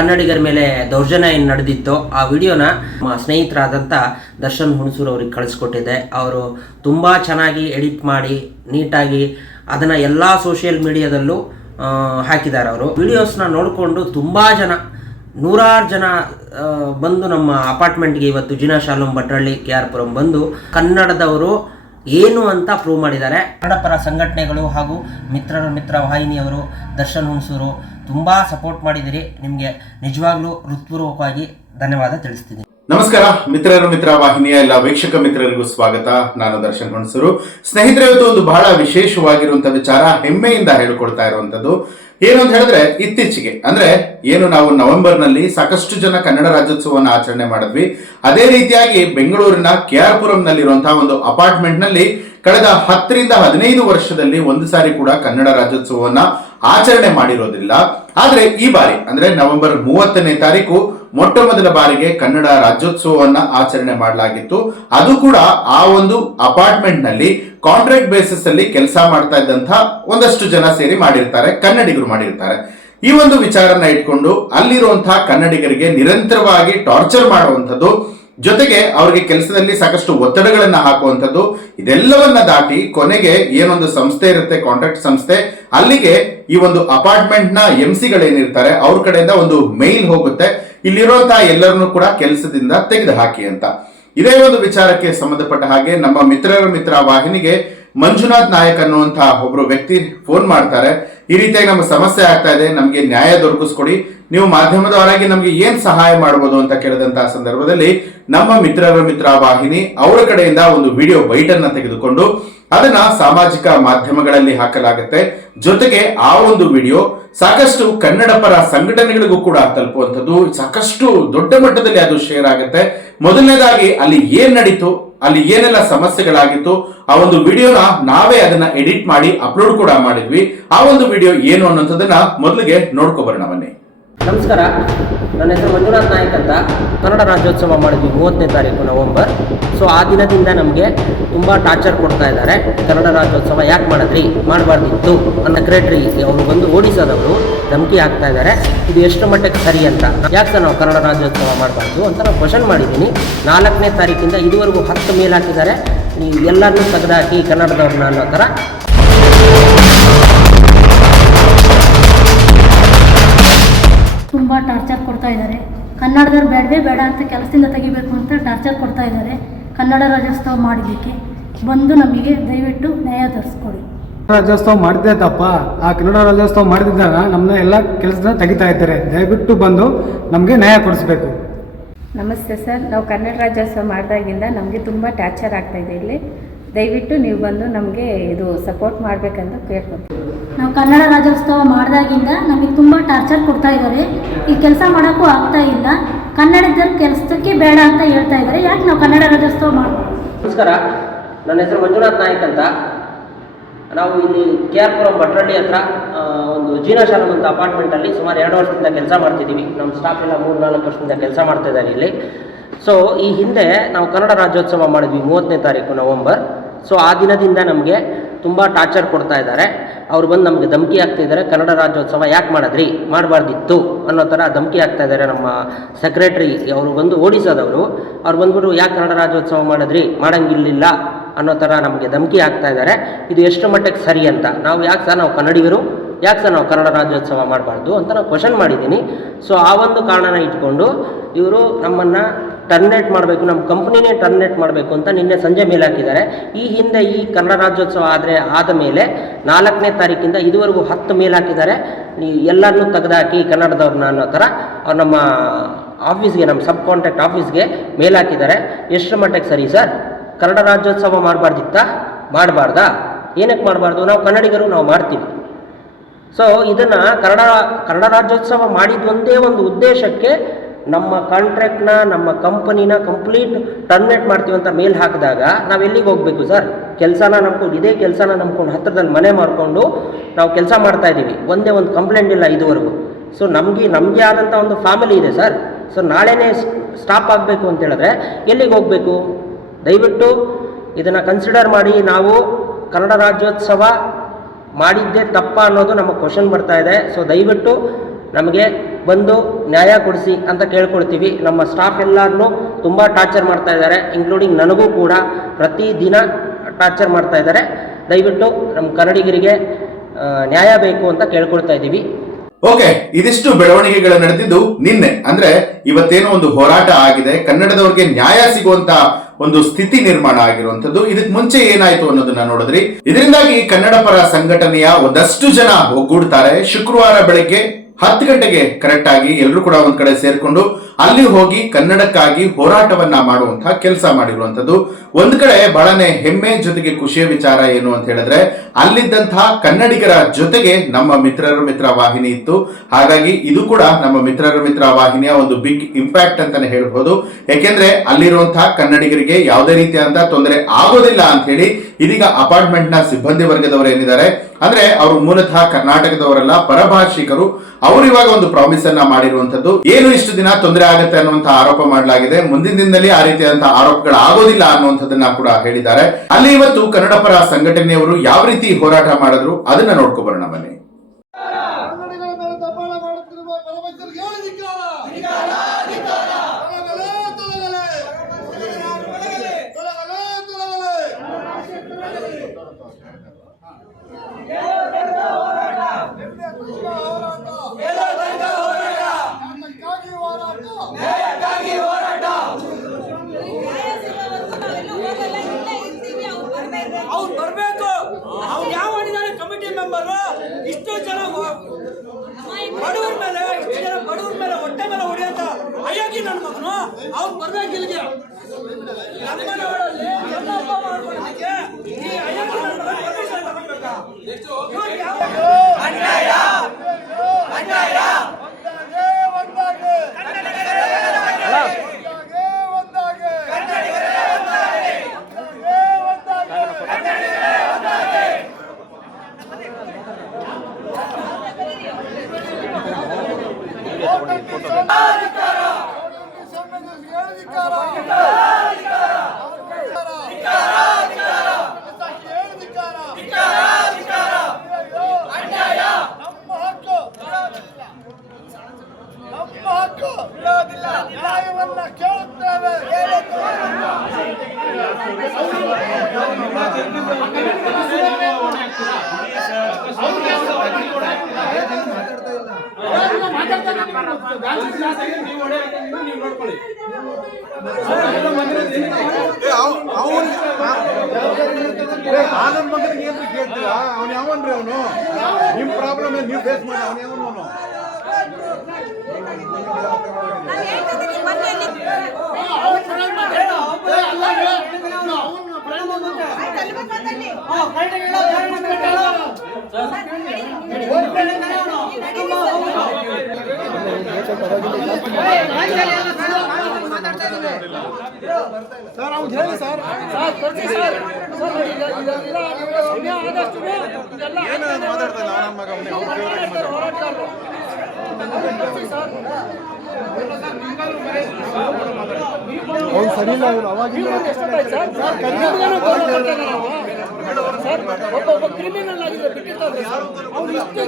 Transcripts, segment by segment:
ಕನ್ನಡಿಗರ ಮೇಲೆ ದೌರ್ಜನ್ಯ ಏನು ನಡೆದಿತ್ತೋ ಆ ವಿಡಿಯೋನ ನಮ್ಮ ಸ್ನೇಹಿತರಾದಂಥ ದರ್ಶನ್ ಹುಣಸೂರು ಅವ್ರಿಗೆ ಕಳಿಸ್ಕೊಟ್ಟಿದ್ದೆ. ಅವರು ತುಂಬ ಚೆನ್ನಾಗಿ ಎಡಿಟ್ ಮಾಡಿ ನೀಟಾಗಿ ಅದನ್ನು ಎಲ್ಲ ಸೋಷಿಯಲ್ ಮೀಡಿಯಾದಲ್ಲೂ ಹಾಕಿದ್ದಾರೆ. ಅವರು ವಿಡಿಯೋಸ್ನ ನೋಡಿಕೊಂಡು ತುಂಬ ಜನ, ನೂರಾರು ಜನ ಬಂದು ನಮ್ಮ ಅಪಾರ್ಟ್ಮೆಂಟ್ಗೆ ಇವತ್ತು ಜಿನಾ ಶಾಲೂಮ್ ಭಟ್ರಳ್ಳಿ KR ಪುರಂ ಬಂದು ಕನ್ನಡದವರು ಏನು ಅಂತ ಪ್ರೂವ್ ಮಾಡಿದ್ದಾರೆ. ಕನ್ನಡ ಪರ ಸಂಘಟನೆಗಳು ಹಾಗೂ ಮಿತ್ರ ವಾಹಿನಿಯವರು, ದರ್ಶನ್ ಹುಣಸೂರು ತುಂಬ ಸಪೋರ್ಟ್ ಮಾಡಿದಿರಿ. ನಿಮಗೆ ನಿಜವಾಗ್ಲೂ ಹೃತ್ಪೂರ್ವಕವಾಗಿ ಧನ್ಯವಾದ ತಿಳಿಸ್ತೀನಿ. ನಮಸ್ಕಾರ ಮಿತ್ರ ವಾಹಿನಿಯ ಎಲ್ಲ ವೀಕ್ಷಕ ಮಿತ್ರರಿಗೂ ಸ್ವಾಗತ. ನಾನು ದರ್ಶನ್ ಹುಣಸೂರು. ಸ್ನೇಹಿತರೆ, ಇವತ್ತು ಒಂದು ಬಹಳ ವಿಶೇಷವಾಗಿರುವಂತಹ ವಿಚಾರ ಹೆಮ್ಮೆಯಿಂದ ಹೇಳಿಕೊಳ್ತಾ ಇರುವಂತದ್ದು ಏನು ಅಂತ ಹೇಳಿದ್ರೆ, ಇತ್ತೀಚೆಗೆ ಅಂದ್ರೆ ಏನು ನಾವು ನವೆಂಬರ್ನಲ್ಲಿ ಸಾಕಷ್ಟು ಜನ ಕನ್ನಡ ರಾಜ್ಯೋತ್ಸವವನ್ನು ಆಚರಣೆ ಮಾಡಿದ್ವಿ. ಅದೇ ರೀತಿಯಾಗಿ ಬೆಂಗಳೂರಿನ KR ಪುರಂನಲ್ಲಿರುವಂತಹ ಒಂದು ಅಪಾರ್ಟ್ಮೆಂಟ್ ನಲ್ಲಿ ಕಳೆದ 10 ರಿಂದ 15 ವರ್ಷದಲ್ಲಿ ಒಂದು ಸಾರಿ ಕೂಡ ಕನ್ನಡ ರಾಜ್ಯೋತ್ಸವವನ್ನ ಆಚರಣೆ ಮಾಡಿರೋದಿಲ್ಲ. ಆದ್ರೆ ಈ ಬಾರಿ ಅಂದ್ರೆ ನವೆಂಬರ್ 30ನೇ ತಾರೀಕು ಮೊಟ್ಟ ಮೊದಲ ಬಾರಿಗೆ ಕನ್ನಡ ರಾಜ್ಯೋತ್ಸವವನ್ನ ಆಚರಣೆ ಮಾಡಲಾಗಿತ್ತು. ಅದು ಕೂಡ ಆ ಒಂದು ಅಪಾರ್ಟ್ಮೆಂಟ್ ನಲ್ಲಿ ಕಾಂಟ್ರಾಕ್ಟ್ ಬೇಸಿಸ್ ಅಲ್ಲಿ ಕೆಲಸ ಮಾಡ್ತಾ ಇದ್ದಂತ ಒಂದಷ್ಟು ಜನ ಸೇರಿ ಮಾಡಿರ್ತಾರೆ, ಕನ್ನಡಿಗರು ಮಾಡಿರ್ತಾರೆ. ಈ ಒಂದು ವಿಚಾರನ ಇಟ್ಕೊಂಡು ಅಲ್ಲಿರುವಂತಹ ಕನ್ನಡಿಗರಿಗೆ ನಿರಂತರವಾಗಿ ಟಾರ್ಚರ್ ಮಾಡುವಂಥದ್ದು, ಜೊತೆಗೆ ಅವರಿಗೆ ಕೆಲಸದಲ್ಲಿ ಸಾಕಷ್ಟು ಒತ್ತಡಗಳನ್ನ ಹಾಕುವಂಥದ್ದು, ಇದೆಲ್ಲವನ್ನ ದಾಟಿ ಕೊನೆಗೆ ಏನೊಂದು ಸಂಸ್ಥೆ ಇರುತ್ತೆ, ಕಾಂಟ್ರಾಕ್ಟ್ ಸಂಸ್ಥೆ, ಅಲ್ಲಿಗೆ ಈ ಒಂದು ಅಪಾರ್ಟ್ಮೆಂಟ್ ನ MC-ಗಳೇನಿರ್ತಾರೆ ಅವ್ರ ಕಡೆಯಿಂದ ಒಂದು ಮೇಲ್ ಹೋಗುತ್ತೆ, ಇಲ್ಲಿರುವಂತಹ ಎಲ್ಲರನ್ನು ಕೂಡ ಕೆಲಸದಿಂದ ತೆಗೆದು ಹಾಕಿ ಅಂತ. ಇದೇ ಒಂದು ವಿಚಾರಕ್ಕೆ ಸಂಬಂಧಪಟ್ಟ ಹಾಗೆ ನಮ್ಮ ಮಿತ್ರ ವಾಹಿನಿಗೆ ಮಂಜುನಾಥ್ ನಾಯಕ್ ಅನ್ನುವಂತಹ ಒಬ್ರು ವ್ಯಕ್ತಿ ಫೋನ್ ಮಾಡ್ತಾರೆ. ಈ ರೀತಿಯಾಗಿ ನಮ್ಮ ಸಮಸ್ಯೆ ಆಗ್ತಾ ಇದೆ, ನಮ್ಗೆ ನ್ಯಾಯ ದೊರಕಿಸ್ಕೊಡಿ, ನೀವು ಮಾಧ್ಯಮದವರಾಗಿ ನಮ್ಗೆ ಏನ್ ಸಹಾಯ ಮಾಡಬಹುದು ಅಂತ ಕೇಳಿದಂತಹ ಸಂದರ್ಭದಲ್ಲಿ ನಮ್ಮ ಮಿತ್ರ ವಾಹಿನಿ ಅವರ ಕಡೆಯಿಂದ ಒಂದು ವಿಡಿಯೋ ಬೈಟ್ ಅನ್ನ ತೆಗೆದುಕೊಂಡು ಅದನ್ನ ಸಾಮಾಜಿಕ ಮಾಧ್ಯಮಗಳಲ್ಲಿ ಹಾಕಲಾಗುತ್ತೆ. ಜೊತೆಗೆ ಆ ಒಂದು ವಿಡಿಯೋ ಸಾಕಷ್ಟು ಕನ್ನಡ ಪರ ಸಂಘಟನೆಗಳಿಗೂ ಕೂಡ ತಲುಪುವಂಥದ್ದು, ಸಾಕಷ್ಟು ದೊಡ್ಡ ಮಟ್ಟದಲ್ಲಿ ಅದು ಶೇರ್ ಆಗುತ್ತೆ. ಮೊದಲನೇದಾಗಿ ಅಲ್ಲಿ ಏನ್ ನಡೀತು, ಅಲ್ಲಿ ಏನೆಲ್ಲ ಸಮಸ್ಯೆಗಳಾಗಿತ್ತು, ಆ ಒಂದು ವಿಡಿಯೋನ ನಾವೇ ಅದನ್ನ ಎಡಿಟ್ ಮಾಡಿ ಅಪ್ಲೋಡ್ ಕೂಡ ಮಾಡಿದ್ವಿ. ಆ ಒಂದು ವಿಡಿಯೋ ಏನು ಅನ್ನೋದನ್ನ ಮೊದಲಿಗೆ ನೋಡ್ಕೊಬರೋಣ ಬನ್ನಿ. ನಮಸ್ಕಾರ, ನನ್ನ ಹೆಸರು ಮಂಜುನಾಥ್ ನಾಯಕ್ ಅಂತ. ಕನ್ನಡ ರಾಜ್ಯೋತ್ಸವ ಮಾಡಿದ್ವಿ 30ನೇ ತಾರೀಕು ನವೆಂಬರ್. ಸೊ ಆ ದಿನದಿಂದ ನಮಗೆ ತುಂಬ ಟಾರ್ಚರ್ ಕೊಡ್ತಾ ಇದ್ದಾರೆ. ಕನ್ನಡ ರಾಜ್ಯೋತ್ಸವ ಯಾಕೆ ಮಾಡಿದ್ರಿ, ಮಾಡಬಾರ್ದಿತ್ತು ನನ್ನ ಸೆಕ್ರೆಟರಿ ಅವರು ಬಂದು ಓಡಿಸೋದವರು ಧಮಕಿ ಹಾಕ್ತಾ ಇದ್ದಾರೆ. ಇದು ಎಷ್ಟು ಮಟ್ಟಕ್ಕೆ ಸರಿ ಅಂತ, ಯಾಕೆ ಸರ್ ನಾವು ಕನ್ನಡ ರಾಜ್ಯೋತ್ಸವ ಮಾಡಬಾರ್ದು ಅಂತ ನಾವು ಕ್ವಶನ್ ಮಾಡಿದ್ದೀನಿ. 4ನೇ ತಾರೀಕಿಂದ ಇದುವರೆಗೂ 10 ಮೇಲ್ ಹಾಕಿದ್ದಾರೆ, ಎಲ್ಲರನ್ನೂ ತೆಗೆದಾಕಿ ಕನ್ನಡದವ್ರನ್ನ ಅನ್ನೋ ಥರ. ತುಂಬ ಟಾರ್ಚರ್ ಕೊಡ್ತಾ ಇದ್ದಾರೆ. ಕನ್ನಡದವ್ರು ಬೇಡ ಅಂತ ಕೆಲಸದಿಂದ ತೆಗಿಬೇಕು ಅಂತ ಟಾರ್ಚರ್ ಕೊಡ್ತಾ ಇದ್ದಾರೆ. ಕನ್ನಡ ರಾಜ್ಯೋತ್ಸವ ಮಾಡಿದ್ದಕ್ಕೆ ಬಂದು ನಮಗೆ ದಯವಿಟ್ಟು ನ್ಯಾಯ ತರಿಸ್ಕೊಡಿ. ರಾಜ್ಯೋತ್ಸವ ಮಾಡಿದ್ದೇ ತಪ್ಪ. ಆ ಕನ್ನಡ ರಾಜ್ಯೋತ್ಸವ ಮಾಡಿದಾಗ ನಮ್ಮನ್ನ ಎಲ್ಲ ಕೆಲಸದಿಂದ ತೆಗಿತಾ ಇದ್ದಾರೆ. ದಯವಿಟ್ಟು ಬಂದು ನಮಗೆ ನ್ಯಾಯ ಕೊಡಿಸ್ಬೇಕು. ನಮಸ್ತೆ ಸರ್, ನಾವು ಕನ್ನಡ ರಾಜ್ಯೋತ್ಸವ ಮಾಡಿದಾಗಿಂದ ನಮಗೆ ತುಂಬ ಟಾರ್ಚರ್ ಆಗ್ತಾಯಿದೆ. ಇಲ್ಲಿ ದಯವಿಟ್ಟು ನೀವು ಬಂದು ನಮಗೆ ಇದು ಸಪೋರ್ಟ್ ಮಾಡಬೇಕಂತ ಕೇಳ್ಕೊತೀವಿ. ನಾವು ಕನ್ನಡ ರಾಜ್ಯೋತ್ಸವ ಮಾಡಿದಾಗಿಂದ ನಮಗೆ ತುಂಬ ಟಾರ್ಚರ್ ಕೊಡ್ತಾ ಇದ್ದಾರೆ. ಈ ಕೆಲಸ ಮಾಡೋಕ್ಕೂ ಆಗ್ತಾ ಇಲ್ಲ. ಕನ್ನಡದ ಕೆಲಸಕ್ಕೆ ಬೇಡ ಅಂತ ಹೇಳ್ತಾ ಇದ್ದಾರೆ. ಯಾಕೆ ನಾವು ಕನ್ನಡ ರಾಜ್ಯೋತ್ಸವ ಮಾಡ್ಬೋದು? ನಮಸ್ಕಾರ, ನನ್ನ ಹೆಸರು ಮಂಜುನಾಥ್ ನಾಯಕ್ ಅಂತ. ನಾವು ಇಲ್ಲಿ KR ಪುರಂ ಭಟ್ರಳ್ಳಿ ಹತ್ರ ಒಂದು ಜಿನಾ ಶಾಲೂಮ್ ಅಂತ ಅಪಾರ್ಟ್ಮೆಂಟಲ್ಲಿ ಸುಮಾರು 2 ವರ್ಷದಿಂದ ಕೆಲಸ ಮಾಡ್ತಿದ್ದೀವಿ. ನಮ್ಮ ಸ್ಟಾಫ್ ಎಲ್ಲ 3-4 ವರ್ಷದಿಂದ ಕೆಲಸ ಮಾಡ್ತಾ ಇದ್ದಾರೆ ಇಲ್ಲಿ. ಸೊ ಈ ಹಿಂದೆ ನಾವು ಕನ್ನಡ ರಾಜ್ಯೋತ್ಸವ ಮಾಡಿದ್ವಿ 30ನೇ ತಾರೀಕು ನವೆಂಬರ್. ಸೊ ಆ ದಿನದಿಂದ ನಮಗೆ ತುಂಬ ಟಾರ್ಚರ್ ಕೊಡ್ತಾ ಇದ್ದಾರೆ. ಅವ್ರು ಬಂದು ನಮಗೆ ಧಮಕಿ ಆಗ್ತಿದ್ದಾರೆ, ಕನ್ನಡ ರಾಜ್ಯೋತ್ಸವ ಯಾಕೆ ಮಾಡಿದ್ರಿ, ಮಾಡಬಾರ್ದಿತ್ತು ಅನ್ನೋ ಥರ ಧಮಕಿ ಆಗ್ತಾ ಇದ್ದಾರೆ. ನಮ್ಮ ಸೆಕ್ರೆಟರಿ ಅವರು ಬಂದು ಓಡಿಸೋದವರು ಅವ್ರು ಬಂದ್ಬಿಟ್ಟು ಯಾಕೆ ಕನ್ನಡ ರಾಜ್ಯೋತ್ಸವ ಮಾಡಿದ್ರಿ, ಮಾಡೋಂಗಿಲ್ಲ ಅನ್ನೋ ಥರ ನಮಗೆ ಧಮಕಿ ಆಗ್ತಾ ಇದ್ದಾರೆ. ಇದು ಎಷ್ಟು ಮಟ್ಟಕ್ಕೆ ಸರಿ ಅಂತ, ನಾವು ಯಾಕೆ ಸರ್ ನಾವು ಕನ್ನಡಿಗರು, ಯಾಕೆ ಸರ್ ನಾವು ಕನ್ನಡ ರಾಜ್ಯೋತ್ಸವ ಮಾಡಬಾರ್ದು ಅಂತ ನಾವು ಕ್ವಶನ್ ಮಾಡಿದ್ದೀನಿ. ಸೊ ಆ ಒಂದು ಕಾರಣನ ಇಟ್ಕೊಂಡು ಇವರು ನಮ್ಮನ್ನು ಟರ್ಮಿನೇಟ್ ಮಾಡಬೇಕು, ನಮ್ಮ ಕಂಪ್ನಿನೇ ಟರ್ಮಿನೇಟ್ ಮಾಡಬೇಕು ಅಂತ ನಿನ್ನೆ ಸಂಜೆ ಮೇಲ್ ಹಾಕಿದ್ದಾರೆ. ಈ ಹಿಂದೆ ಈ ಕನ್ನಡ ರಾಜ್ಯೋತ್ಸವ ಆದ ಮೇಲೆ 4ನೇ ತಾರೀಕಿಂದ ಇದುವರೆಗೂ 10 ಮೇಲ್ ಹಾಕಿದ್ದಾರೆ, ಎಲ್ಲರನ್ನೂ ತೆಗೆದಾಕಿ ಕನ್ನಡದವ್ರನ್ನ ಅನ್ನೋ ಥರ ಅವ್ರು ನಮ್ಮ ಆಫೀಸ್ಗೆ, ನಮ್ಮ ಸಬ್ ಕಾಂಟ್ರಾಕ್ಟ್ ಆಫೀಸ್ಗೆ ಮೇಲ್ ಹಾಕಿದ್ದಾರೆ. ಎಷ್ಟು ಮಟ್ಟಕ್ಕೆ ಸರಿ ಸರ್, ಕನ್ನಡ ರಾಜ್ಯೋತ್ಸವ ಮಾಡಬಾರ್ದಿತ್ತಾ, ಮಾಡಬಾರ್ದಾ, ಏನಕ್ಕೆ ಮಾಡಬಾರ್ದು, ನಾವು ಕನ್ನಡಿಗರು ನಾವು ಮಾಡ್ತೀವಿ. ಸೊ ಇದನ್ನು ಕನ್ನಡ ರಾಜ್ಯೋತ್ಸವ ಮಾಡಿದ ಒಂದು ಉದ್ದೇಶಕ್ಕೆ ನಮ್ಮ ಕಾಂಟ್ರಾಕ್ಟ್ನ, ನಮ್ಮ ಕಂಪನಿನ ಕಂಪ್ಲೀಟ್ ಟರ್ಮಿನೇಟ್ ಮಾಡ್ತೀವಿ ಅಂತ ಮೇಲ್ ಹಾಕಿದಾಗ ನಾವು ಎಲ್ಲಿಗೆ ಹೋಗಬೇಕು ಸರ್? ಇದೇ ಕೆಲಸನ ನಂಬ್ಕೊಂಡು ಹತ್ತಿರದಲ್ಲಿ ಮನೆ ಮಾಡಿಕೊಂಡು ನಾವು ಕೆಲಸ ಮಾಡ್ತಾ ಇದ್ದೀವಿ. ಒಂದೇ ಒಂದು ಕಂಪ್ಲೇಂಟ್ ಇಲ್ಲ ಇದುವರೆಗೂ. ಸೊ ನಮಗೆ ಆದಂಥ ಒಂದು ಫ್ಯಾಮಿಲಿ ಇದೆ ಸರ್. ಸೊ ನಾಳೆನೇ ಸ್ಟಾಪ್ ಆಗಬೇಕು ಅಂತ ಹೇಳಿದ್ರೆ ಎಲ್ಲಿಗೆ ಹೋಗಬೇಕು? ದಯವಿಟ್ಟು ಇದನ್ನು ಕನ್ಸಿಡರ್ ಮಾಡಿ. ನಾವು ಕನ್ನಡ ರಾಜ್ಯೋತ್ಸವ ಮಾಡಿದ್ದೇ ತಪ್ಪ ಅನ್ನೋದು ನಮ್ಮ ಕ್ವಶನ್ ಬರ್ತಾ ಇದೆ. ಸೊ ದಯವಿಟ್ಟು ನಮಗೆ ಬಂದು ನ್ಯಾಯ ಕೊಡಿಸಿ ಅಂತ ಕೇಳ್ಕೊಳ್ತೀವಿ. ನಮ್ಮ ಸ್ಟಾಫ್ ಎಲ್ಲರನ್ನೂ ತುಂಬ ಟಾರ್ಚರ್ ಮಾಡ್ತಾ ಇದ್ದಾರೆ, ಇನ್ಕ್ಲೂಡಿಂಗ್ ನನಗೂ ಕೂಡ ಪ್ರತಿದಿನ ಟಾರ್ಚರ್ ಮಾಡ್ತಾ ಇದ್ದಾರೆ. ದಯವಿಟ್ಟು ನಮ್ಮ ಕನ್ನಡಿಗರಿಗೆ ನ್ಯಾಯ ಬೇಕು ಅಂತ ಕೇಳ್ಕೊಳ್ತಾ ಇದ್ದೀವಿ. ಓಕೆ, ಇದಿಷ್ಟು ಬೆಳವಣಿಗೆಗಳು ನಡೆದಿದ್ದು ನಿನ್ನೆ. ಅಂದ್ರೆ ಇವತ್ತೇನೋ ಒಂದು ಹೋರಾಟ ಆಗಿದೆ, ಕನ್ನಡದವ್ರಿಗೆ ನ್ಯಾಯ ಸಿಗುವಂತ ಒಂದು ಸ್ಥಿತಿ ನಿರ್ಮಾಣ ಆಗಿರುವಂತದ್ದು. ಇದಕ್ ಮುಂಚೆ ಏನಾಯ್ತು ಅನ್ನೋದನ್ನ ನೋಡಿದ್ರಿ. ಇದರಿಂದಾಗಿ ಕನ್ನಡ ಪರ ಸಂಘಟನೆಯ ಒಂದಷ್ಟು ಜನ ಒಗ್ಗೂಡ್ತಾರೆ. ಶುಕ್ರವಾರ ಬೆಳಗ್ಗೆ 10 ಗಂಟೆಗೆ ಕರೆಕ್ಟ್ ಆಗಿ ಎಲ್ಲರೂ ಕೂಡ ಒಂದ್ ಕಡೆ ಸೇರ್ಕೊಂಡು ಅಲ್ಲಿ ಹೋಗಿ ಕನ್ನಡಕ್ಕಾಗಿ ಹೋರಾಟವನ್ನ ಮಾಡುವಂತಹ ಕೆಲಸ ಮಾಡಿರುವಂತದ್ದು. ಒಂದ್ ಕಡೆ ಬಹಳನೇ ಹೆಮ್ಮೆ ಜೊತೆಗೆ ಖುಷಿಯ ವಿಚಾರ ಏನು ಅಂತ ಹೇಳಿದ್ರೆ, ಅಲ್ಲಿದ್ದಂತಹ ಕನ್ನಡಿಗರ ಜೊತೆಗೆ ನಮ್ಮ ಮಿತ್ರರ ಮಿತ್ರ ವಾಹಿನಿ ಇತ್ತು. ಹಾಗಾಗಿ ಇದು ಕೂಡ ನಮ್ಮ ಮಿತ್ರರ ಮಿತ್ರ ವಾಹಿನಿಯ ಒಂದು ಬಿಗ್ ಇಂಪ್ಯಾಕ್ಟ್ ಅಂತಾನೆ ಹೇಳ್ಬೋದು. ಯಾಕೆಂದ್ರೆ ಅಲ್ಲಿರುವಂತಹ ಕನ್ನಡಿಗರಿಗೆ ಯಾವುದೇ ರೀತಿಯಾದಂತಹ ತೊಂದರೆ ಆಗೋದಿಲ್ಲ ಅಂತ ಹೇಳಿ ಇದೀಗ ಅಪಾರ್ಟ್ಮೆಂಟ್ ನ ಸಿಬ್ಬಂದಿ ವರ್ಗದವರು ಏನಿದ್ದಾರೆ, ಅಂದ್ರೆ ಅವರು ಮೂಲತಃ ಕರ್ನಾಟಕದವರಲ್ಲ, ಪರಭಾಷಿಕರು. ಅವರು ಇವಾಗ ಒಂದು ಪ್ರಾಮಿಸ್ ಅನ್ನ ಮಾಡಿರುವಂತದ್ದು, ಏನು ಇಷ್ಟು ದಿನ ತೊಂದರೆ ಆಗುತ್ತೆ ಅನ್ನುವಂತ ಆರೋಪ ಮಾಡಲಾಗಿದೆ, ಮುಂದಿನ ದಿನದಲ್ಲಿ ಆ ರೀತಿಯಾದಂತಹ ಆರೋಪಗಳು ಆಗೋದಿಲ್ಲ ಅನ್ನುವಂಥದ್ದನ್ನ ಕೂಡ ಹೇಳಿದ್ದಾರೆ. ಅಲ್ಲಿ ಇವತ್ತು ಕನ್ನಡ ಪರ ಸಂಘಟನೆಯವರು ಯಾವ ರೀತಿ ಹೋರಾಟ ಮಾಡಿದ್ರು ಅದನ್ನ ನೋಡ್ಕೊ ಬರೋಣ ಬನ್ನಿ. ಅವ್ರು ಬರ್ಬೇಕು. ಅವ್ರು ಯಾವ ಮಾಡಿದ್ದಾರೆ ಕಮಿಟಿ ಮೆಂಬರ್, ಇಷ್ಟು ಜನ ಬಡವ್ರ ಮೇಲೆ, ಇಷ್ಟು ಜನ ಬಡವ್ರ ಮೇಲೆ ಹೊಟ್ಟೆ ಮೇಲೆ ಹೊಡೆಯಂತ ಅಯ್ಯಾಗಿ ನನ್ನ ಮಗನು ಅವ್ರು ಬರ್ಬೇಕು ಇಲ್ಲಿಗೆ. ನಮ್ಮನೆ ಒಳಗೆ ಎಲ್ಲ ಹಬ್ಬ ಮಾಡ್ಕೊಳ್ಳೋದಕ್ಕೆ ಈ ಅಯ್ಯಾಗಿ ನನ್ನ ಮಗನ ಪರ್ಮಿಷನ್ ತಗೊಳ್ಬೇಕಾ? ಅನ್ಯಾಯ ಅನ್ಯಾಯ ನ್ಯಾಯವನ್ನ ಕೇಳುತ್ತೇವೆ. ಆನಂದ್ ಮಗನಿಗೆ ಏನ್ರಿ ಕೇಳ್ತೀರಾ? ಅವನು ಯಾವನ್ರಿ? ಅವನು ನಿಮ್ ಪ್ರಾಬ್ಲಮ್ ನೀವು ಫೇಸ್ ಮಾಡಿ ಅವನು ಯಾವನು? ಅವನು ಸರ್ ಅವ್ನು ಹೇಳಿ ಸರ್, ಏನು ಮಾತಾಡ್ತಾನೆ ಅವನ ಮಗ? ಅವ್ನು ಸರಿ ಇಲ್ಲ. ಅವ್ರು ಅವಾಗಿಂದ ಒಬ್ಬ ಕ್ರಿಮಿನಲ್ ಆಗಿದೆ ಬಿಟ್ಟಿರ್ತಾರೆ ಸರ್. ಅವ್ರು ಇಷ್ಟು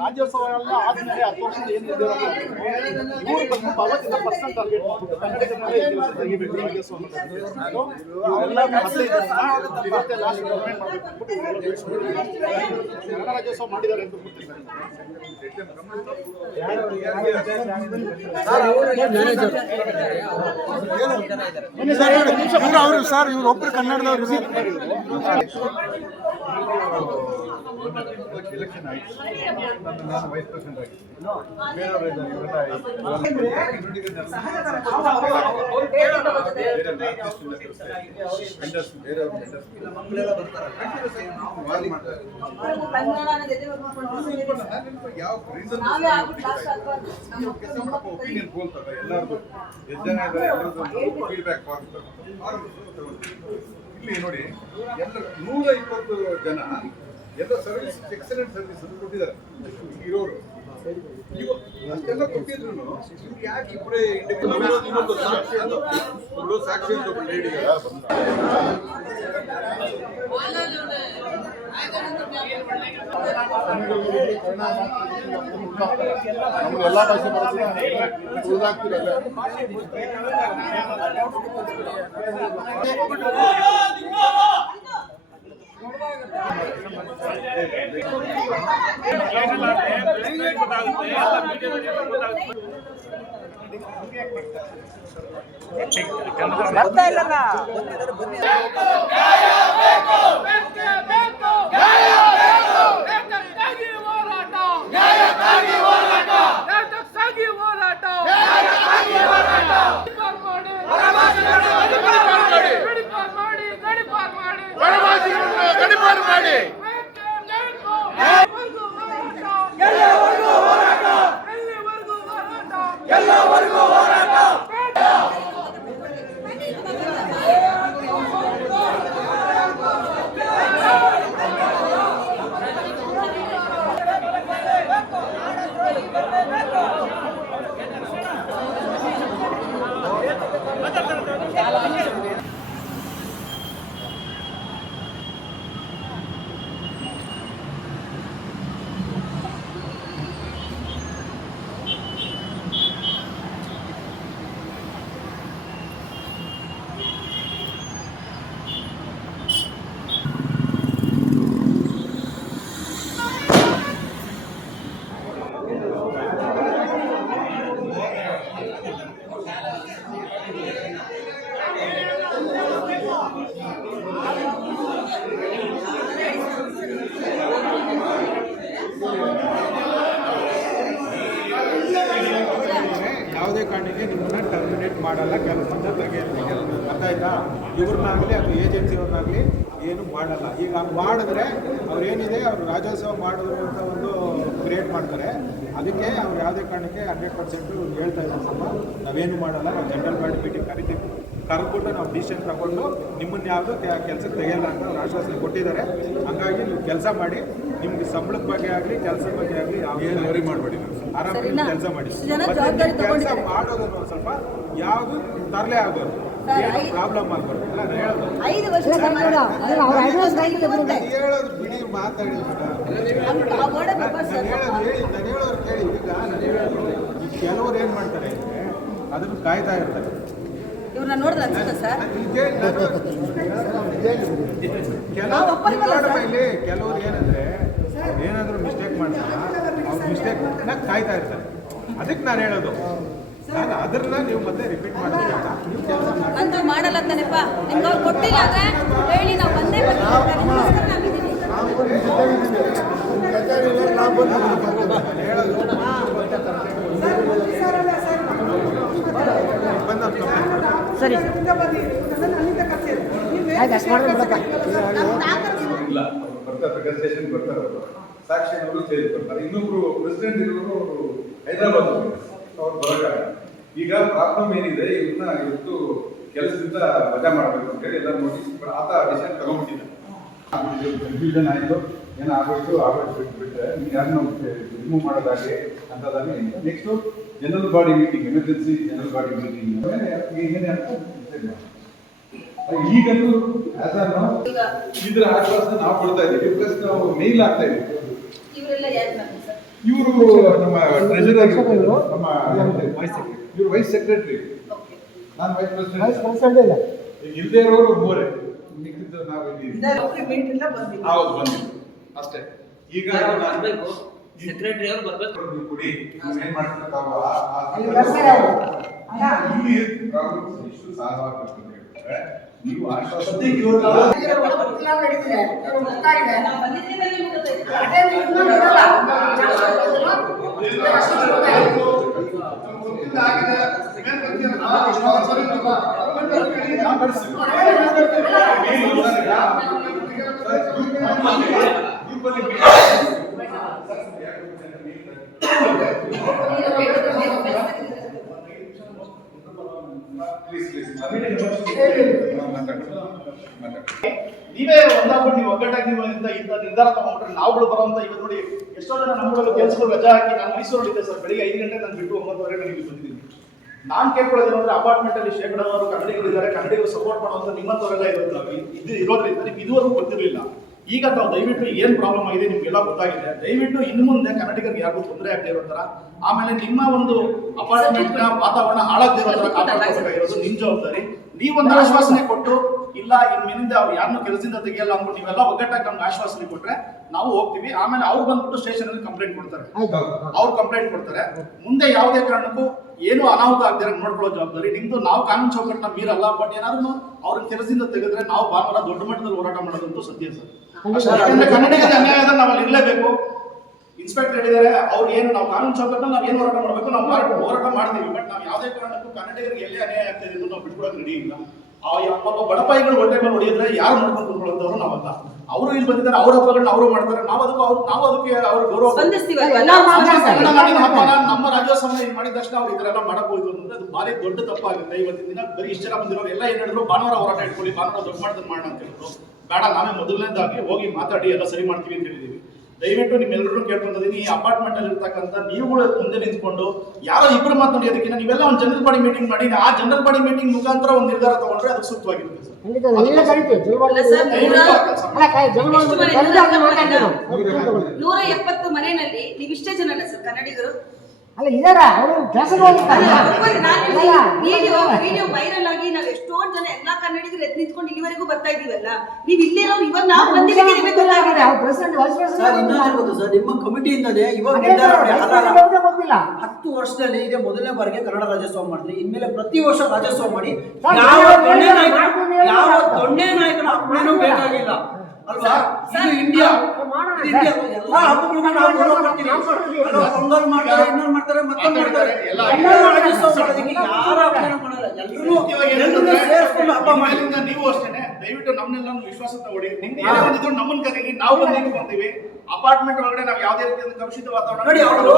ರಾಜ್ಯೋತ್ಸವ ಎಲ್ಲ ಆದ್ಮೇಲೆ 10 ವರ್ಷದ ಏನು ಇವರು ಬಂದು 40% ಟಾರ್ಗೆಟ್ ತೆಗಿಬೇಕು ರಾಜ್ಯೋತ್ಸವ. ಎಲ್ಲ ಮತ್ತೆ ಇವತ್ತೇ ಲಾಸ್ಟ್ ಗವರ್ಮೆಂಟ್ ಕನ್ನಡ ರಾಜ್ಯೋತ್ಸವ ಮಾಡಿದ್ದಾರೆ ಅಂತ ಅವರು ಸರ್, ಇವ್ರು ಒಬ್ಬರು ಕನ್ನಡದವರು. ಎಲೆಕ್ಷನ್ ಆಯ್ತು, ನಾನು ವೈಸ್ ಪ್ರೆಸಿಡೆಂಟ್ ಆಗಿ ಯಾವ ರೀಸನ್ ಒಪಿನಿಯನ್ ಬೋಲ್ತಾರೆ ಎಲ್ಲರದು. ಎಷ್ಟು ಜನ ಇದ್ದಾರೆ ಎಲ್ಲರದ್ದು ಫೀಡ್ಬ್ಯಾಕ್ ಇಲ್ಲಿ ನೋಡಿ. ಎಲ್ಲ 120 ಜನ ಎಲ್ಲ ಸರ್ವಿಸ್ ಎಕ್ಸಲೆಂಟ್ ಸರ್ವಿಸ್ ಅಂತ ಕೊಟ್ಟಿದ್ದಾರೆ ಇರೋರು. ಅಷ್ಟೆಲ್ಲ ಕೊಟ್ಟಿದ್ರು ಯಾಕೆ ಇಬ್ಬರೇ ಇನ್ನೊಂದು ಸಾಕ್ಷಿ ಅಂತ ಸಾಕ್ಷಿ ಅಂತ ಒಬ್ಬ ಲೇಡಿ ನಮ್ಗೆ ಎಲ್ಲ ಭಾಷೆ ಬರುತ್ತೆ ಉಳಿದಾಗ್ತಿರಲ್ಲ. ಬರ್ತಾ ಇಲ್ಲ ಯಾವುದೇ ಕಾರಣಕ್ಕೆ ನಿಮ್ಮನ್ನ ಟರ್ಮಿನೇಟ್ ಮಾಡಲ್ಲ, ಕೆಲಸದಿಂದ ತೆಗೆಯಲ್ಲ. ಅರ್ಥ ಆಯ್ತಾ? ಇವ್ರನ್ನಾಗಲಿ ಅಥವಾ ಏಜೆನ್ಸಿಯವ್ರನ್ನಾಗಲಿ ಏನು ಮಾಡಲ್ಲ. ಈಗ ಮಾಡಿದ್ರೆ ಅವ್ರೇನಿದೆ ಅವರು ರಾಜ್ಯೋತ್ಸವ ಮಾಡಿದ್ರು ಅಂತ ಒಂದು ಕ್ರಿಯೇಟ್ ಮಾಡ್ತಾರೆ. ಅದಕ್ಕೆ ಅವ್ರು ಯಾವುದೇ ಕಾರಣಕ್ಕೆ 100% ಹೇಳ್ತಾ ಇದ್ದಾರೆ ಸ್ವಲ್ಪ ನಾವೇನು ಮಾಡಲ್ಲ, ನಾವು ಜನರಲ್ ಬಾಡಿ ಮೀಟಿಂಗ್ ಕರಿತೀವಿ, ಕರೆದ್ಬಿಟ್ಟು ನಾವು ಡಿಸಿಷನ್ ತಗೊಂಡು ನಿಮ್ಮನ್ನ ಯಾವುದು ಕೆಲಸಕ್ಕೆ ತೆಗೆಯಲ್ಲ ಅಂತ ಅವ್ರು ಆಶ್ವಾಸನೆ ಕೊಟ್ಟಿದ್ದಾರೆ. ಹಾಗಾಗಿ ನೀವು ಕೆಲಸ ಮಾಡಿ, ನಿಮ್ಗೆ ಸಂಬಳದ ಬಗ್ಗೆ ಆಗಲಿ ಕೆಲಸದ ಬಗ್ಗೆ ಆಗಲಿ ಏನು ವರಿ ಮಾಡಬೇಡಿ, ಆರಾಮಾಗಿ ಕೆಲಸ ಮಾಡಿ. ಕೆಲಸ ಮಾಡೋದನ್ನು ಒಂದು ಸ್ವಲ್ಪ ಯಾವುದು ತರಲೆ ಆಗ್ಬಾರ್ದು, ಏನು ಪ್ರಾಬ್ಲಮ್ ಆಗ್ಬಾರ್ದು. ಅಲ್ಲ ನಾನು ಹೇಳೋದು ಹೇಳೋದು ಬಿಡಿ, ಮಾತಾಡಿ ನಾನು ಹೇಳೋದು ಕೇಳಿ. ಈಗ ನಾನು ಹೇಳೋದು ಕೆಲವರು ಏನು ಮಾಡ್ತಾರೆ ಅಂದರೆ ಅದನ್ನು ಕಾಯ್ತಾ ಇರ್ತಾರೆ. ಕೆಲವರು ಏನಂದ್ರೆ ಏನಾದರೂ ಮಿಸ್ಟೇಕ್ ಮಾಡ್ತಾರ, ಅವ್ರು ಮಿಸ್ಟೇಕ್ ಕಾಯ್ತಾ ಇರ್ತಾರೆ. ಅದಕ್ಕೆ ನಾನು ಹೇಳೋದು, ನಾನು ಅದನ್ನ ನೀವು ಮತ್ತೆ ರಿಪೀಟ್ ಮಾಡ್ತೀವಿ. ನೀವು ಕೆಲಸ ಮಾಡಲ್ಲ ತಾನೆಪ್ಪ, ನಿಮ್ಗೆ ಅವ್ರು ಕೊಟ್ಟಿಲ್ಲ ಅಂದ್ರೆ ಹೇಳಿ, ನಾವು ಬಂದೇ ಸರಿ ಇಲ್ಲ ಬರ್ತಾರೆ ಸ್ಟೇಷನ್ ಬರ್ತಾರೆ, ಸಾಕ್ಷಿಯವರು ಸ್ಟೇಜ್ ಬರ್ತಾರೆ. ಇನ್ನೊಬ್ರು ಪ್ರೆಸಿಡೆಂಟ್ ಇರೋರು ಅವರು ಹೈದರಾಬಾದ್ ಅವ್ರು ಬರೋಕ್ಕಾಗ. ಈಗ ಪ್ರಾಬ್ಲಮ್ ಏನಿದೆ, ಇವ್ರನ್ನ ಇವತ್ತು ಕೆಲಸದಿಂದ ವಜಾ ಮಾಡಬೇಕು ಅಂತ ಹೇಳಿ ಎಲ್ಲ ನೋಟಿಸ್ ಆತ ಡಿಸಿಷನ್ ತಗೊಂಡ್ಬಿಟ್ಟಿದ್ದ. ಕನ್ಫ್ಯೂಷನ್ ಆಯಿತು, ಏನೋ ಆಗೋಯ್ತು ಬಿಟ್ಟರೆ ಯಾರನ್ನ ರಿಮೂವ್ ಮಾಡೋದಾಗಿ ಅಂತದಾಗಿ. Next general body meeting, emergency general body meeting ಏನೇ ಅಂತ ಈಗಲೂ ಇದ್ರ ಆಶ್ವಾಸನೆ ನಾವು ಕೊಡ್ತಾ ಇದ್ದೀವಿ. ಪ್ಲಸ್ ನಾವು ಮೇಲ್ ಆಗ್ತಾ ಇದ್ದೀವಿ. ಇವರು ನಮ್ಮ ಟ್ರೆಜರರ್, ನಮ್ಮ ಇವರು ವೈಸ್ ಸೆಕ್ರೆಟರಿ, ನಾನು ವೈಸ್ ಪ್ರೆಸಿಡೆಂಟ್. ಇಲ್ಲದೆ ಇರೋರು ಮೂರೇ, ಮಿಕ್ಕಿದ್ದು ನಾವು ಹೌದು ಬಂದಿದ್ದು ಅಷ್ಟೇ. ಈಗ ಸೆಕ್ರೆಟರಿ ಅವರು ಬರ್ಬೇಕು, ನೀವು ಕೊಡಿ, ಏನ್ ಮಾಡ್ತಾರೆ ಪ್ರಾಬ್ಲಮ್ಸ್ ಇಷ್ಟು ಸಾಲ್ವ್ ಆಗಬೇಕು ಅಂತ ಹೇಳ್ತಾರೆ. ನೀವು ಆಶ್ವಾಸನೆ ನೀವೇ ಒಂದಾಗ್ಬಿಟ್ಟು ನೀವು ಒಗ್ಗಟ್ಟಾಗಿ ನೀವು ಇಂಥ ನಿರ್ಧಾರ ತಗೊಂಡ್ರೆ ನಾವುಗಳು ಬರೋಂಥ ಇವತ್ತು ನೋಡಿ ಎಷ್ಟೋ ಜನ ನಮ್ಮಗಳು ಕೆಲಸಗಳು ರಜಾ ಹಾಕಿ ನಾನು ಮೈಸೂರಲ್ಲಿದ್ದೆ ಸರ್, ಬೆಳಿಗ್ಗೆ 5 ಗಂಟೆ ನಾನು ಬಿಟ್ಟು 9:30 ನನಗೆ ಬಂದಿದ್ದೀನಿ. ನಾನು ಕೇಳ್ಕೊಳ್ಳೋದು ಅಂದ್ರೆ ಅಪಾರ್ಟ್ಮೆಂಟ್ ಅಲ್ಲಿ ಶೇಕಡಾವಾರು ಕನ್ನಡಿಗರಿದ್ದಾರೆ, ಕನ್ನಡಿಗರು ಸಪೋರ್ಟ್ ಮಾಡುವಂತ ನಿಮ್ಮಂತವರೆಲ್ಲ ಇರೋದ್ರಿಂದ ನಿಮ್ಗೆ ಇದುವರೆಗೂ ಗೊತ್ತಿರಲಿಲ್ಲ. ಈಗ ತಾವು ದಯವಿಟ್ಟು ಏನ್ ಪ್ರಾಬ್ಲಮ್ ಆಗಿದೆ ನಿಮ್ಗೆಲ್ಲ ಗೊತ್ತಾಗಿದೆ. ದಯವಿಟ್ಟು ಇನ್ನು ಮುಂದೆ ಕನ್ನಡಿಗರಿಗೆ ಯಾರಿಗೂ ತೊಂದರೆ ಆಗದೆ ಇರೋ ತರ, ಆಮೇಲೆ ನಿಮ್ಮ ಒಂದು ಅಪಾರ್ಟ್ಮೆಂಟ್ ನ ವಾತಾವರಣ ಹಾಳಾಗದೆ ಇರೋ ತರ ಕಾಪಾಡಬೇಕಾಗಿರೋದು ನಿಮ್ ಜವಾಬ್ದಾರಿ. ನೀವೊಂದು ಆಶ್ವಾಸನೆ ಕೊಟ್ಟು ಇಲ್ಲ ಇನ್ಮೇಲಿಂದ ಅವ್ರು ಯಾರನ್ನೂ ಕೆಲಸದಿಂದ ತೆಗೆಯಲ್ಲ ಅಂದ್ಬಿಟ್ಟು ನೀವೆಲ್ಲ ಒಗ್ಗಟ್ಟಾಗಿ ನಮ್ಗೆ ಆಶ್ವಾಸನೆ ಕೊಟ್ರೆ ನಾವು ಹೋಗ್ತೀವಿ. ಆಮೇಲೆ ಅವ್ರು ಬಂದ್ಬಿಟ್ಟು ಸ್ಟೇಷನ್ ಅಲ್ಲಿ ಕಂಪ್ಲೇಂಟ್ ಕೊಡ್ತಾರೆ, ಅವ್ರು ಕಂಪ್ಲೇಂಟ್ ಕೊಡ್ತಾರೆ. ಮುಂದೆ ಯಾವುದೇ ಕಾರಣಕ್ಕೂ ಏನು ಅನಾಹುತ ಆಗದಿರ ನೋಡ್ಕೊಳ್ಳೋ ಜವಾಬ್ದಾರಿ ನಿಮ್ದು. ನಾವು ಕಾನೂನು ಚೌಕಟ್ಟನ್ನ ಮೀರಲ್ಲ, ಬಟ್ ಏನಾದ್ರು ಅವ್ರನ್ನ ಕೆಲಸದಿಂದ ತೆಗೆದ್ರೆ ನಾವು ಭಾನುವಾರ ದೊಡ್ಡ ಮಟ್ಟದಲ್ಲಿ ಹೋರಾಟ ಮಾಡೋದಂತೂ ಸತ್ಯ ಸರ್. ಕನ್ನಡಿಗರ ಅನ್ಯಾಯ ಆದ್ರೆ ನಾವು ಅಲ್ಲಿ ಇರಲೇಬೇಕು. ಇನ್ಸ್ಪೆಕ್ಟರ್ ಹೇಳಿದ್ದಾರೆ ಅವ್ರು ಏನು ನಾವು ಕಾನೂನು ಚೌಕಟ್ಟಲ್ಲಿ ನಾವು ಏನು ಹೋರಾಟ ಮಾಡಬೇಕು ನಾವು ಹೋರಾಟ ಮಾಡ್ತೀವಿ. ಬಟ್ ನಾವು ಯಾವುದೇ ಕಾರಣಕ್ಕೂ ಕನ್ನಡಿಗರಿಗೆ ಎಲ್ಲೇ ಅನ್ಯಾಯ ಆಗ್ತಾ ಇದೆ ನಾವು ಬಿಟ್ಕೊಡಕ್ ರೆಡಿ ಇಲ್ಲ. ಪಾಪ ಬಡಪಾಯಿಗಳು ಹೊಟ್ಟೆ ಮೇಲೆ ಹೊಡೆಯಿದ್ರೆ ಯಾರು ನೋಡ್ಕೊಂಡು ಕುತ್ಕೊಳ್ಳೋದವ್ರು ನಾವಲ್ಲ. ಅವರು ಇಲ್ಲಿ ಬಂದಿದ್ದಾರೆ, ಅವ್ರ ಹಬ್ಬಗಳನ್ನ ಅವರು ಮಾಡ್ತಾರೆ, ನಾವು ಅದಕ್ಕೆ ಅವ್ರ ಗೌರವ ನಮ್ಮ ರಾಜ್ಯೋತ್ಸವ ಮಾಡಿದ ತಕ್ಷಣ ಅವ್ರು ಇದರೆಲ್ಲ ಮಾಡಬಹುದು ಅಂದ್ರೆ ಅದು ಭಾರಿ ದೊಡ್ಡ ತಪ್ಪಾಗುತ್ತೆ. ಇವತ್ತಿನ ದಿನ ಬರೀ ಇಷ್ಟ ಜನ ಬಂದಿರೋರು ಎಲ್ಲ ಏನ್ ಹೇಳಿದ್ರು ಭಾನುವಾರ ಹೋರಾಟ ಇಟ್ಕೊಳ್ಳಿ, ಭಾನುವಾರ ದೊಡ್ಡ ಮಟ್ಟದಲ್ಲಿ ಮಾಡೋಣ ಅಂತ ಹೇಳಿದ್ರು. ಬೇಡ, ನಾವೇ ಮೊದಲನೇದಾಗಿ ಹೋಗಿ ಮಾತಾಡಿ ಎಲ್ಲ ಸರಿ ಮಾಡ್ತೀವಿ ಅಂತ ಹೇಳಿದೀವಿ. ದಯವಿಟ್ಟು ನಿಮ್ಮೆಲ್ಲರೂ ಕೇಳ್ಕೊಂತೀನಿ, ಈ ಅಪಾರ್ಟ್ಮೆಂಟ್ ಅಲ್ಲಿ ಇರ್ತಕ್ಕಂಥ ನೀವುಗಳು ಮುಂದೆ ನಿಂತ್ಕೊಂಡು ಯಾರೋ ಇಬ್ಬರು ಮಾತನಾಡೋದಕ್ಕಿಂತ ನೀವೆಲ್ಲ ಒಂದು ಜನರಲ್ ಬಾಡಿ ಮೀಟಿಂಗ್ ಮಾಡಿ ಆ ಜನರಲ್ ಬಾಡಿ ಮೀಟಿಂಗ್ ಮುಖಾಂತರ ಒಂದು ನಿರ್ಧಾರ ತಗೊಂಡ್ರೆ ಅದು ಸೂಕ್ತವಾಗಿರುತ್ತೆ ಸರ್. 170 ಮನೆಯಲ್ಲಿ ನೀವಿಷ್ಟೇ ಜನ ಸರ್ ಕನ್ನಡಿಗರು ಅಲ್ಲ ಇದಾರ ಅವರು ವಿಡಿಯೋ ವೈರಲ್ ಆಗಿ ನಾವು ಎಷ್ಟೊಂದು ಜನ ಎಲ್ಲಾ ಕನ್ನಡಿಗರು ಎದ್ದು ನಿಂತ್ಕೊಂಡು ಇಲ್ಲಿವರೆಗೂ ಬರ್ತಾ ಇದೀವಲ್ಲ. ನೀವು ಇಲ್ಲಿರೋ ಇವಾಗ ನಾವು ಬಂದಿದ್ದೀವಿ ನಿಮ್ಮ ಕಮಿಟಿಯಿಂದಲೇ ಇವಾಗ 10 ವರ್ಷದಲ್ಲಿ ಇದೇ ಮೊದಲನೇ ಬಾರಿಗೆ ಕನ್ನಡ ರಾಜ್ಯೋತ್ಸವ ಮಾಡಿದ್ರಿ. ಇನ್ಮೇಲೆ ಪ್ರತಿ ವರ್ಷ ರಾಜ್ಯೋತ್ಸವ ಮಾಡಿ ಯಾವ ದೊಣ್ಣೆ ನಾಯಕನ ಅಪ್ಪಣೆನೂ ಬೇಕಾಗಿಲ್ಲ ಅಲ್ವಾ? ಇದು ಇಂಡಿಯಾ, ಎಲ್ಲ ಹಬ್ಬಗಳನ್ನ ನಾವು ಗೌರವ ಮಾಡ್ತೀವಿ. ಪೊಂಗಲ್ ಮಾಡ್ತಾರೆ, ಇನ್ನೊಂದು ಮಾಡ್ತಾರೆ, ಮತ್ತೊಂದು ಮಾಡ್ತಾರೆ. ರಾಜ್ಯೋತ್ಸವ ಮಾಡೋದಕ್ಕೆ ಯಾರ ಅಪ್ಪಣೆ ಮಾಡಲ್ಲ. ಎಲ್ಲರೂ ಸೇರಿಸ್ಕೊಂಡು ಹಬ್ಬ ಮಾಡಿ. ನೀವು ಅಷ್ಟೇನೆ ದಯವಿಟ್ಟು ನಮ್ಮನ್ನೆಲ್ಲ ವಿಶ್ವಾಸ ತಗೊಳ್ಳಿ. ನಿಮ್ಗೆ ಏನೇ ಬಂದಿದ್ರು ನಮ್ಮನ್ನ ಕರೀರಿ, ನಾವು ಬಂದು ಬಂದಿವಿ. ಅಪಾರ್ಟ್ಮೆಂಟ್ ಒಳಗಡೆ ನಾವು ಯಾವುದೇ ರೀತಿಯ ಕಲುಷಿತ ವಾತಾವರಣ ನೋಡಿ. ಅವರು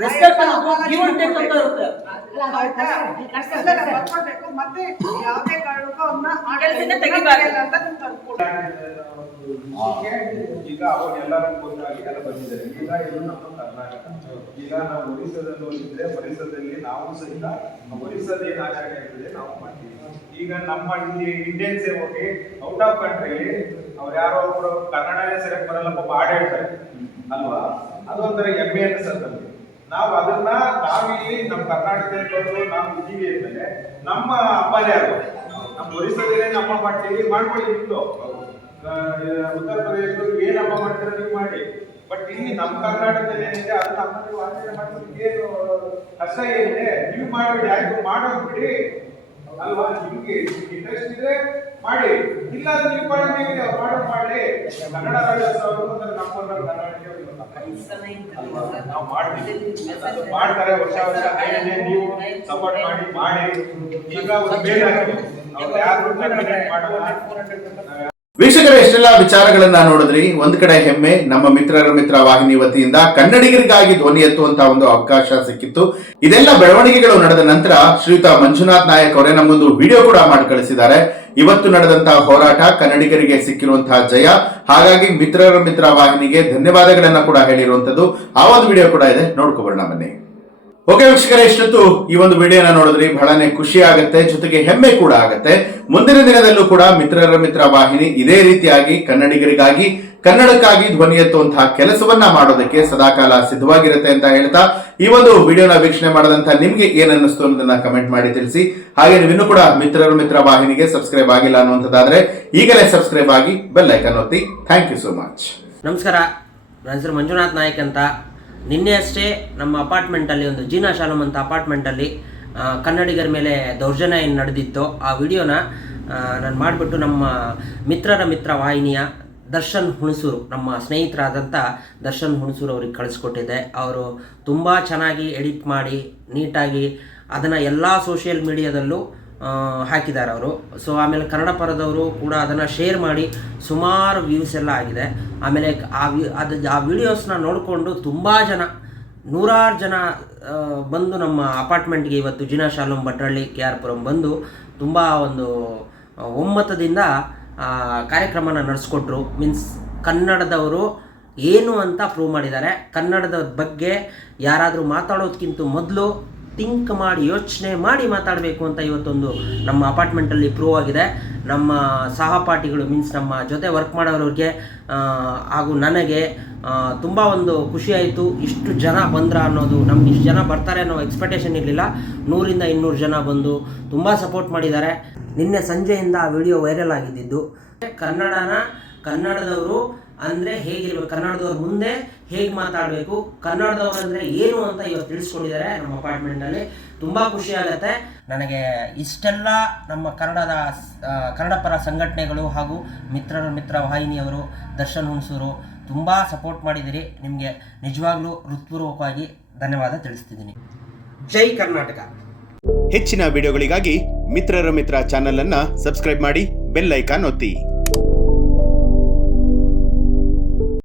ರೆಸ್ಪೆಕ್ಟ್ ಗಿವ್ ಅಂಡ್ ಟೇಕ್ ಅಂತ ಇರುತ್ತೆ. ಮತ್ತೆ ಯಾವುದೇ ಕಾರಣಕ್ಕೂ ಅವ್ರನ್ನ ತೆಗಿಬಾರ್ದು ಅಂತ ಈಗ ಅವರೆಲ್ಲರೂ ಗೊತ್ತಾಗಿ ಎಲ್ಲ ಬಂದಿದ್ದಾರೆ. ಈಗ ಇದು ನಮ್ಮ ಕರ್ನಾಟಕ. ಈಗ ನಾವು ಒರಿಸ್ಸಾದಲ್ಲಿ ಹೋಗಿದ್ರೆ ಒರಿಸ್ಸಾದಲ್ಲಿ ನಾವು ಸಹಿತ ಒರಿಸ್ಸಾದ ಏನು ಆಚರಣೆ ಆಗ್ತದೆ ನಾವು ಮಾಡ್ತೀವಿ. ಈಗ ನಮ್ಮ ಇಂಡಿಯನ್ಸೇ ಹೋಗಿ ಔಟ್ ಆಫ್ ಕಂಟ್ರಿಲಿ ಅವ್ರು ಯಾರೋ ಒಬ್ರು ಕನ್ನಡನೇ ಸರಿಯಾಗಿ ಬರಲ್ಲ ಪಾಪ ಹಾಡು ಹೇಳ್ತಾರೆ ಅಲ್ವಾ? ಅದೊಂಥರ ಹೆಮ್ಮೆ ಅನ್ಸುತ್ತೆ. ನಾವು ಅದನ್ನ ನಾವಿಲ್ಲಿ ನಮ್ಮ ಕರ್ನಾಟಕದಲ್ಲಿ ನಾವು ಇದ್ದೀವಿ ಅಂದ್ಮೇಲೆ ನಮ್ಮ ಹಬ್ಬನೇ ಅದು. ನಮ್ಮ ಒರಿಸ್ಸಾದೇನೆ ಹಬ್ಬ ಮಾಡ್ತೀವಿ, ಮಾಡ್ಕೊಳ್ಳಿ. ಇತ್ತು ಉತ್ತರ ಪ್ರದೇಶದಲ್ಲಿ ಏನ್ ಹಬ್ಬ ಮಾಡ್ತೀರ ನೀವು ಮಾಡಿ. ಬಟ್ ಇಲ್ಲಿ ನಮ್ಮ ಕರ್ನಾಟಕದಲ್ಲಿ ಏನಿದೆ ಅದನ್ನ ಹಬ್ಬ ನೀವು ಆಚರಣೆ ಮಾಡೋದಕ್ಕೆ ಏನು ಕಷ್ಟ ಏನಿದೆ? ನೀವು ಮಾಡಬೇಡಿ, ಆಯ್ತು ಮಾಡೋದು ಬಿಡಿ ಅಲ್ವಾ? ನಿಮ್ಗೆ ಇಂಟ್ರೆಸ್ಟ್ ಇದ್ರೆ ಮಾಡಿ, ಇಲ್ಲ ನೀವು ಮಾಡೋದು ಮಾಡಿ. ಕನ್ನಡ ರಾಜ್ಯೋತ್ಸವ ನಮ್ಮ ಕರ್ನಾಟಕ ನಾವು ಮಾಡ್ತೀವಿ, ಮಾಡ್ತಾರೆ ವರ್ಷ ವರ್ಷ. ನೀವು ಸಪೋರ್ಟ್ ಮಾಡಿ. ಈಗ ಒಂದು ಬೇಡ ಯಾರು ಮಾಡಲ್ಲ. ವೀಕ್ಷಕರು, ಎಷ್ಟೆಲ್ಲ ವಿಚಾರಗಳನ್ನ ನೋಡಿದ್ರಿ. ಒಂದ್ ಕಡೆ ಹೆಮ್ಮೆ, ನಮ್ಮ ಮಿತ್ರರ ಮಿತ್ರ ವಾಹಿನಿ ವತಿಯಿಂದ ಕನ್ನಡಿಗರಿಗಾಗಿ ಧ್ವನಿ ಎತ್ತುವಂತಹ ಒಂದು ಅವಕಾಶ ಸಿಕ್ಕಿತ್ತು. ಇದೆಲ್ಲ ಬೆಳವಣಿಗೆಗಳು ನಡೆದ ನಂತರ ಶ್ರೀಯುತ ಮಂಜುನಾಥ್ ನಾಯಕ್ ಅವರೇ ನಮ್ಮೊಂದು ವಿಡಿಯೋ ಕೂಡ ಮಾಡಿ ಕಳಿಸಿದ್ದಾರೆ. ಇವತ್ತು ನಡೆದಂತಹ ಹೋರಾಟ ಕನ್ನಡಿಗರಿಗೆ ಸಿಕ್ಕಿರುವಂತಹ ಜಯ. ಹಾಗಾಗಿ ಮಿತ್ರರ ಮಿತ್ರ ವಾಹಿನಿಗೆ ಧನ್ಯವಾದಗಳನ್ನ ಕೂಡ ಹೇಳಿರುವಂತದ್ದು. ಆ ಒಂದು ವಿಡಿಯೋ ಕೂಡ ಇದೆ, ನೋಡ್ಕೊಬರೋಣ ಬನ್ನಿ. ಓಕೆ ವೀಕ್ಷಕರೇ, ಇಷ್ಟೊತ್ತು ಈ ಒಂದು ವಿಡಿಯೋನ ನೋಡಿದ್ರಿ. ಬಹಳನೇ ಖುಷಿ ಆಗುತ್ತೆ, ಜೊತೆಗೆ ಹೆಮ್ಮೆ ಕೂಡ ಆಗುತ್ತೆ. ಮುಂದಿನ ದಿನದಲ್ಲೂ ಕೂಡ ಮಿತ್ರರ ಮಿತ್ರ ವಾಹಿನಿ ಇದೇ ರೀತಿಯಾಗಿ ಕನ್ನಡಿಗರಿಗಾಗಿ, ಕನ್ನಡಕ್ಕಾಗಿ ಧ್ವನಿ ಎತ್ತುವಂತಹ ಕೆಲಸವನ್ನ ಮಾಡೋದಕ್ಕೆ ಸದಾಕಾಲ ಸಿದ್ಧವಾಗಿರುತ್ತೆ ಅಂತ ಹೇಳ್ತಾ ಈ ಒಂದು ವಿಡಿಯೋನ ವೀಕ್ಷಣೆ ಮಾಡದಂತ ನಿಮ್ಗೆ ಏನ್ ಅನ್ನಿಸ್ತು ಅನ್ನೋದನ್ನ ಕಮೆಂಟ್ ಮಾಡಿ ತಿಳಿಸಿ. ಹಾಗೆ ನೀವು ಇನ್ನೂ ಕೂಡ ಮಿತ್ರರ ಮಿತ್ರ ವಾಹಿನಿಗೆ ಸಬ್ಸ್ಕ್ರೈಬ್ ಆಗಿಲ್ಲ ಅನ್ನುವಂಥದ್ದಾದ್ರೆ ಈಗಲೇ ಸಬ್ಸ್ಕ್ರೈಬ್ ಆಗಿ ಬೆಲ್ ಐಕಾನ್ ಒತ್ತಿ. Thank you so much. ನಮಸ್ಕಾರ, ನನ್ನ ಹೆಸರು ಮಂಜುನಾಥ್ ನಾಯಕ್ ಅಂತ. ನಿನ್ನೆ ಅಷ್ಟೇ ನಮ್ಮ ಅಪಾರ್ಟ್ಮೆಂಟಲ್ಲಿ, ಒಂದು ಜೀನಾ ಶಾಲಮ್ ಅಂತ ಅಪಾರ್ಟ್ಮೆಂಟಲ್ಲಿ ಕನ್ನಡಿಗರ ಮೇಲೆ ದೌರ್ಜನ್ಯ ಏನು ನಡೆದಿತ್ತು ಆ ವಿಡಿಯೋನ ನಾನು ಮಾಡಿಬಿಟ್ಟು ನಮ್ಮ ಮಿತ್ರರ ಮಿತ್ರ ವಾಹಿನಿಯ ದರ್ಶನ್ ಹುಣಸೂರು, ನಮ್ಮ ಸ್ನೇಹಿತರಾದಂಥ ದರ್ಶನ್ ಹುಣಸೂರು ಅವ್ರಿಗೆ ಕಳಿಸ್ಕೊಟ್ಟಿದ್ದೆ. ಅವರು ತುಂಬ ಚೆನ್ನಾಗಿ ಎಡಿಟ್ ಮಾಡಿ ನೀಟಾಗಿ ಅದನ್ನು ಎಲ್ಲ ಸೋಷಿಯಲ್ ಮೀಡಿಯಾದಲ್ಲೂ ಹಾಕಿದ್ದಾರೆ ಅವರು. ಸೊ ಆಮೇಲೆ ಕನ್ನಡ ಪರದವರು ಕೂಡ ಅದನ್ನು ಶೇರ್ ಮಾಡಿ ಸುಮಾರು ವ್ಯೂಸ್ ಎಲ್ಲ ಆಗಿದೆ. ಆಮೇಲೆ ಆ ವಿಡಿಯೋಸ್ನ ನೋಡಿಕೊಂಡು ತುಂಬ ಜನ ನೂರಾರು ಜನ ಬಂದು ನಮ್ಮ ಅಪಾರ್ಟ್ಮೆಂಟ್ಗೆ ಇವತ್ತು ಜಿನಾ ಶಾಲೋಮ್ ಭಟ್ರಳ್ಳಿ KR ಪುರಂ ಬಂದು ತುಂಬ ಒಂದು ಒಮ್ಮತದಿಂದ ಕಾರ್ಯಕ್ರಮನ ನಡೆಸ್ಕೊಟ್ರು. ಮೀನ್ಸ್ ಕನ್ನಡದವರು ಏನು ಅಂತ ಪ್ರೂವ್ ಮಾಡಿದ್ದಾರೆ. ಕನ್ನಡದ ಬಗ್ಗೆ ಯಾರಾದರೂ ಮಾತಾಡೋದಕ್ಕಿಂತ ಮೊದಲು ಥಿಂಕ್ ಮಾಡಿ ಯೋಚನೆ ಮಾಡಿ ಮಾತಾಡಬೇಕು ಅಂತ ಇವತ್ತೊಂದು ನಮ್ಮ ಅಪಾರ್ಟ್ಮೆಂಟಲ್ಲಿ ಪ್ರೂವ್ ಆಗಿದೆ. ನಮ್ಮ ಸಹಪಾಠಿಗಳು ಮೀನ್ಸ್ ನಮ್ಮ ಜೊತೆ ವರ್ಕ್ ಮಾಡೋರಿಗೆ ಹಾಗೂ ನನಗೆ ತುಂಬ ಒಂದು ಖುಷಿಯಾಯಿತು. ಇಷ್ಟು ಜನ ಬಂದ್ರ ಅನ್ನೋದು, ನಮ್ಗೆ ಇಷ್ಟು ಜನ ಬರ್ತಾರೆ ಅನ್ನೋ ಎಕ್ಸ್ಪೆಕ್ಟೇಷನ್ ಇರಲಿಲ್ಲ. 100ರಿಂದ 200 ಜನ ಬಂದು ತುಂಬ ಸಪೋರ್ಟ್ ಮಾಡಿದ್ದಾರೆ. ನಿನ್ನೆ ಸಂಜೆಯಿಂದ ಆ ವಿಡಿಯೋ ವೈರಲ್ ಆಗಿದ್ದು ಕನ್ನಡದವರು ಅಂದರೆ ಹೇಗಿರ್ಬೇಕು, ಕನ್ನಡದವ್ರ ಮುಂದೆ ಹೇಗೆ ಮಾತಾಡಬೇಕು, ಕನ್ನಡದವ್ರು ಅಂದರೆ ಏನು ಅಂತ ಇವತ್ತು ತಿಳಿಸ್ಕೊಂಡಿದ್ದಾರೆ ನಮ್ಮ ಅಪಾರ್ಟ್ಮೆಂಟಲ್ಲಿ. ತುಂಬ ಖುಷಿ ಆಗುತ್ತೆ ನನಗೆ. ಇಷ್ಟೆಲ್ಲ ನಮ್ಮ ಕನ್ನಡ ಪರ ಸಂಘಟನೆಗಳು ಹಾಗೂ ಮಿತ್ರ ವಾಹಿನಿಯವರು, ದರ್ಶನ್ ಹುಣಸೂರು ತುಂಬ ಸಪೋರ್ಟ್ ಮಾಡಿದ್ದೀರಿ. ನಿಮಗೆ ನಿಜವಾಗ್ಲೂ ಹೃತ್ಪೂರ್ವಕವಾಗಿ ಧನ್ಯವಾದ ತಿಳಿಸ್ತಿದ್ದೀನಿ. ಜೈ ಕರ್ನಾಟಕ. ಹೆಚ್ಚಿನ ವಿಡಿಯೋಗಳಿಗಾಗಿ ಮಿತ್ರರ ಮಿತ್ರ ಚಾನೆಲ್ ಅನ್ನು ಸಬ್ಸ್ಕ್ರೈಬ್ ಮಾಡಿ, ಬೆಲ್ ಐಕಾನ್ ಒತ್ತಿ.